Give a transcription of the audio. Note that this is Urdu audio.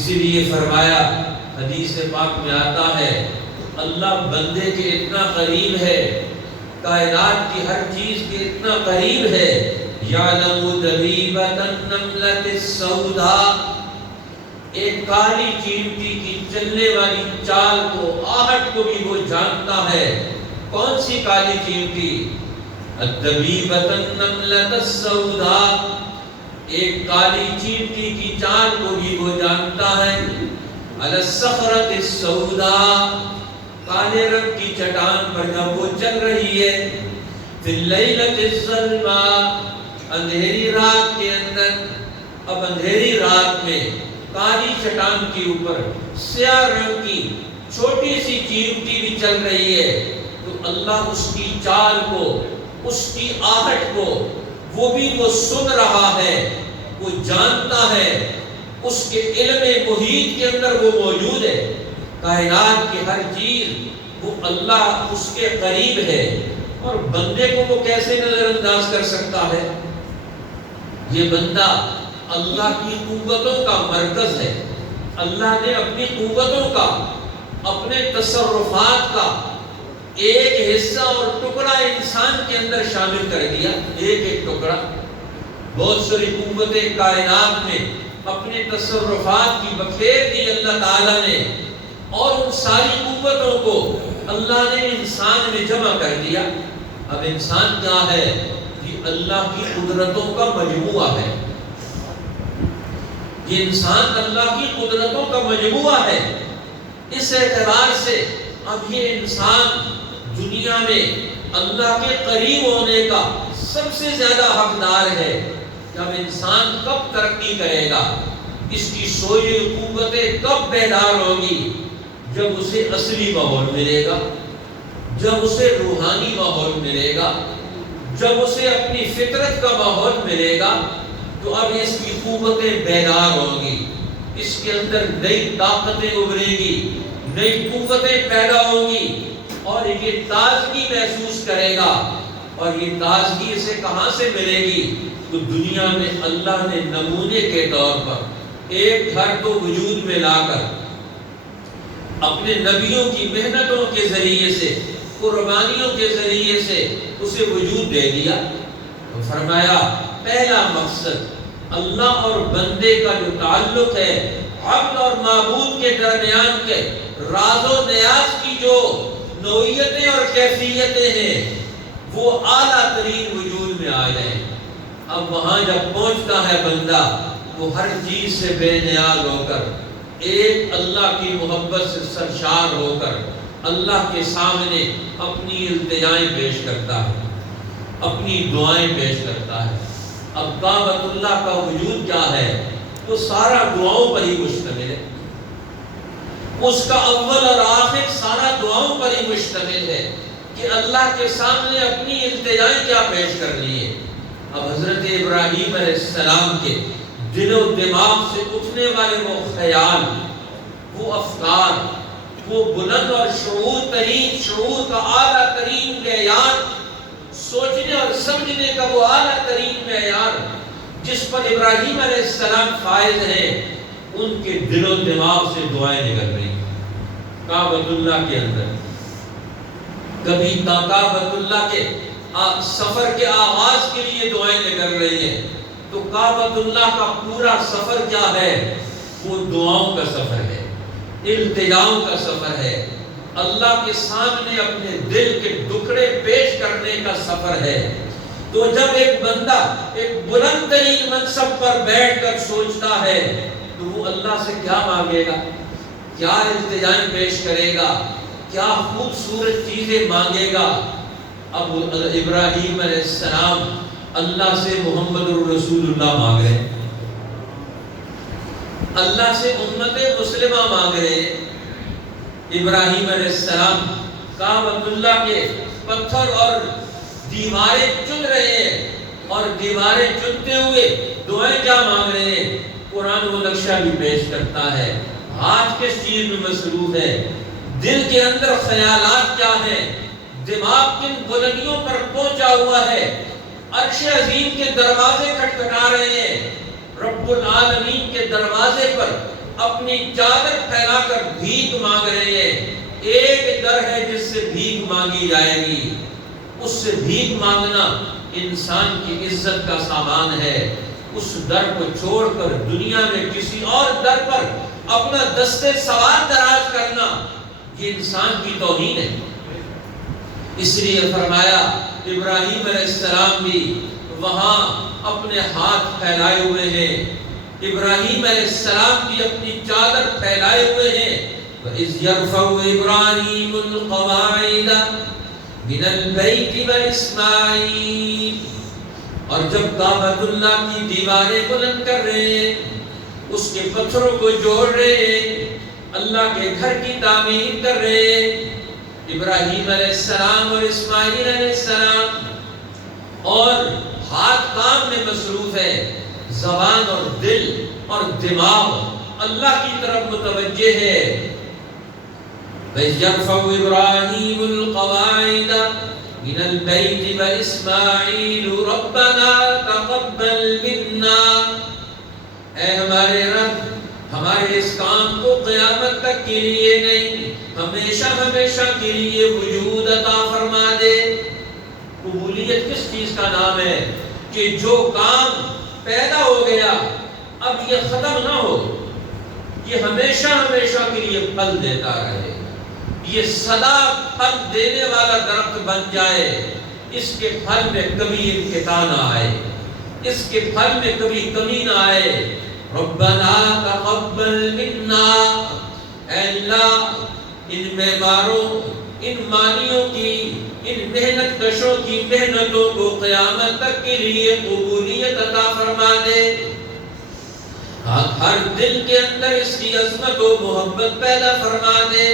اسی لیے فرمایا، حدیث پاک میں آتا ہے اللہ بندے کے اتنا قریب ہے، کائنات کی ہر چیز کے اتنا قریب ہے، یعلم دبیبۃ النملۃ السوداء، ایک کالی چیونٹی کی چلنے والی چال کو، آہٹ کو بھی وہ جانتا ہے۔ کون سی کالی چیونٹی؟ الدبیبۃ النملۃ السوداء، ایک کالی چیونٹی کی چال کو بھی وہ جانتا ہے۔ علی الصخرۃ السوداء، کالے رنگ کی چٹان پر جب وہ چل رہی ہے، فی اللیلۃ الظلماء، اندھیری رات کے اندر، اب اندھیری رات میں کالی چٹان کے اوپر سیاہ رنگ کی چھوٹی سی چیونٹی بھی چل رہی ہے، تو اللہ اس کی چال کو، اس کی آہٹ کو وہ سن رہا ہے، وہ جانتا ہے، اس کے علم محیط کے اندر وہ موجود ہے۔ کائنات کی ہر چیز وہ اللہ اس کے قریب ہے، اور بندے کو وہ کیسے نظر انداز کر سکتا ہے؟ یہ بندہ اللہ کی قوتوں کا مرکز ہے۔ اللہ نے اپنی قوتوں کا، اپنے تصرفات کا ایک حصہ اور ٹکڑا انسان کے اندر شامل کر دیا، ایک ٹکڑا۔ بہت ساری قوتیں کائنات میں اپنے تصرفات کی بکھیر دی اللہ تعالیٰ نے، اور ان ساری قوتوں کو اللہ نے انسان میں جمع کر دیا۔ اب انسان کیا ہے؟ یہ اللہ کی قدرتوں کا مجموعہ ہے۔ یہ انسان اللہ کی قدرتوں کا مجموعہ ہے۔ اس اعتبار سے اب یہ انسان دنیا میں اللہ کے قریب ہونے کا سب سے زیادہ حقدار ہے۔ جب انسان کب ترقی کرے گا، اس کی سوئی قوتیں کب بیدار ہوگی؟ جب اسے اصلی ماحول ملے گا، جب اسے روحانی ماحول ملے گا، جب اسے اپنی فطرت کا ماحول ملے گا، تو اب اس کی قوتیں بیدار ہوں گی، اس کے اندر نئی طاقتیں ابھریں گی، نئی قوتیں پیدا ہوں گی، اور یہ تازگی محسوس کرے گا۔ اور یہ تازگی اسے کہاں سے ملے گی؟ تو دنیا میں اللہ نے نمونے کے طور پر ایک گھر تو وجود میں لا کر اپنے نبیوں کی محنتوں کے ذریعے سے، قربانیوں کے ذریعے سے اسے وجود دے دیا۔ تو فرمایا پہلا مقصد اللہ اور بندے کا جو تعلق ہے، عبد اور معبود کے درمیان کے راز و نیاز کی جو نوعیتیں اور کیفیتیں ہیں، وہ اعلیٰ ترین وجود میں آ جائیں۔ اب وہاں جب پہنچتا ہے بندہ، وہ ہر چیز سے بے نیاز ہو کر، ایک اللہ کی محبت سے سرشار ہو کر اللہ کے سامنے اپنی التجائیں پیش کرتا ہے، اپنی دعائیں پیش کرتا ہے۔ اب کعبۃ اللہ کا وجود کیا ہے؟ وہ سارا دعاؤں پر ہی مشتمل ہے، اس کا اول اور آخر سارا دعاؤں پر ہی مشتمل ہے کہ اللہ کے سامنے اپنی التجائیں کیا پیش کرنی ہے۔ اب حضرت ابراہیم علیہ السلام کے دل و دماغ سے اٹھنے والے وہ خیال، وہ افکار، وہ بلند اور شعور کا اعلیٰ ترین معیار، سوچنے اور سمجھنے کا وہ اعلیٰ ترین معیار جس پر ابراہیم علیہ السلام فائز ہیں، ان کے دل و دماغ سے دعائیں نکل رہی ہیں کعبۃ اللہ کے اندر۔ کبھی کعبۃ اللہ کے سفر کے آغاز کے لیے دعائیں نکل رہی ہیں، تو کعبۃ اللہ کا پورا سفر کیا ہے؟ وہ دعاؤں کا سفر ہے، التجاؤں کا سفر ہے، اللہ کے سامنے اپنے دل کے ٹکڑے پیش کرنے کا سفر ہے۔ تو جب ایک بندہ ایک بلند ترین منصب پر بیٹھ کر سوچتا ہے، تو وہ اللہ سے کیا مانگے گا، کیا التجائیں پیش کرے گا، کیا خوبصورت چیزیں مانگے گا۔ اب ابراہیم علیہ السلام اللہ سے محمد الرسول اللہ مانگ رہے ہیں، اللہ سے امت مسلمہ مانگ رہے ہیں۔ ابراہیم علیہ السلام کعبۃ اللہ کے پتھر اور دیواریں چن رہے ہیں، اور دیواریں چنتے ہوئے دعائیں کیا مانگ رہے ہیں؟ قرآن وہ نقشہ بھی پیش کرتا ہے۔ ہاتھ کس چیز میں مصروف ہے، دل کے اندر خیالات کیا ہیں، دماغ کن بلندیوں پر پہنچا ہوا ہے، عرش عظیم کے دروازے کھٹکھٹا رہے ہیں، رب العالمین کے دروازے پر اپنی چادر پھیلا کر بھیک مانگ رہے ہیں۔ ایک در ہے جس سے بھیک مانگی جائے گی، اس سے بھیک مانگنا انسان کی عزت کا سامان ہے۔ اس در کو چھوڑ کر دنیا میں کسی اور در پر اپنا دستے سوال دراز کرنا، یہ انسان کی توہین ہے۔ اس لیے فرمایا ابراہیم علیہ السلام بھی وہاں اپنے ہاتھ پھیلائے ہوئے ہیں، ابراہیم علیہ السلام بھی اپنی چادر پھیلائے ہوئے ہیں۔ وَإِذْ يَرْفَعُ إِبْرَاهِيمُ الْقَوَاعِدَ مِنَ الْبَيْتِ وَإِسْمَاعِيلُ، اور جب کعبۃ اللہ کی دیواریں بلند کر رہے ہیں، اس کے پتھروں کو جوڑ رہے ہیں، اللہ کے گھر کی تعمیر کر رہے ہیں، ابراہیم علیہ السلام اور اسماعیل علیہ السلام، اور ہاتھ کام میں مصروف ہے، زبان اور دل اور دماغ اللہ کی طرف متوجہ ہے۔ وَإِذْ يَرْفَعُ إِبْرَاهِيمُ الْقَوَاعِدَ مِنَ الْبَيْتِ وَإِسْمَاعِيلُ رَبَّنَا تَقَبَّلْ مِنَّا، اے ہمارے رب ہمارے اس کام کو قیامت تک کے لیے نہیں، ہمیشہ ہمیشہ کے لیے وجود عطا فرما دے۔ قبولیت کس چیز کا نام ہے کہ جو کام پیدا ہو گیا اب یہ ختم نہ ہو، یہ ہمیشہ ہمیشہ کے لیے پھل دیتا رہے، یہ سدا پھل دینے والا درخت بن جائے، اس کے پھل میں کبھی انقطاع نہ آئے، اس کے پھل میں کبھی کمی نہ آئے۔ ربنا تقبل منا، اے اللہ ان معماروں، ان مانیوں کی، ان محنت کشوں کی محنتوں کو قیامت تک کے لیے قبولیت عطا فرما دے، ہر دل کے اندر اس کی عظمت و محبت پیدا فرما دے۔